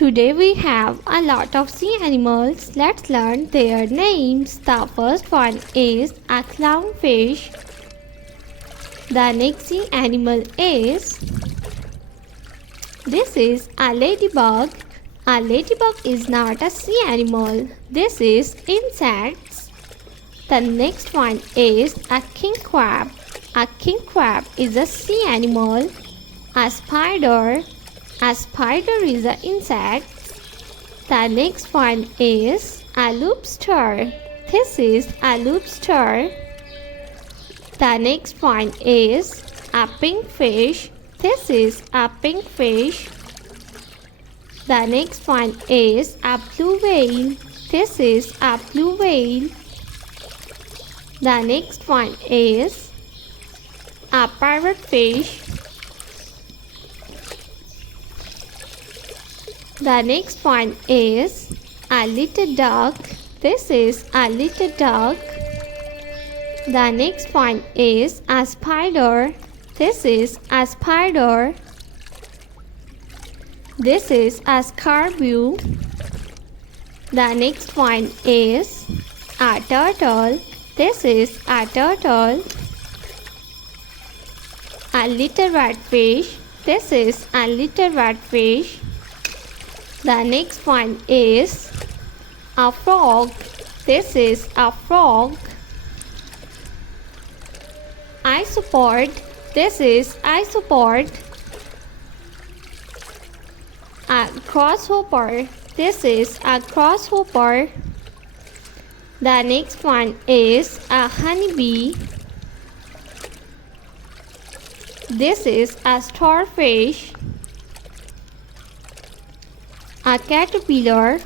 Today we have a lot of sea animals. Let's learn their names. The first one is a clownfish. The next sea animal is a ladybug. A ladybug is not a sea animal. This is insects. The next one is a king crab. A king crab is a sea animal. A spider. A spider is an insect. The next one is a lobster. This is a lobster. The next one is a pink fish. This is a pink fish. The next one is a blue whale. This is a blue whale. The next one is a parrotfish. The next one is a little duck. This is a little duck. The next one is a spider. This is a spider. This is a scarabeo. The next one is a turtle. This is a turtle. A little red fish. This is a little red fish. The next one is a frog. This is a frog. Isopod. This is isopod. A grasshopper. This is a grasshopper. The next one is a honeybee. This is a starfish. A caterpillar.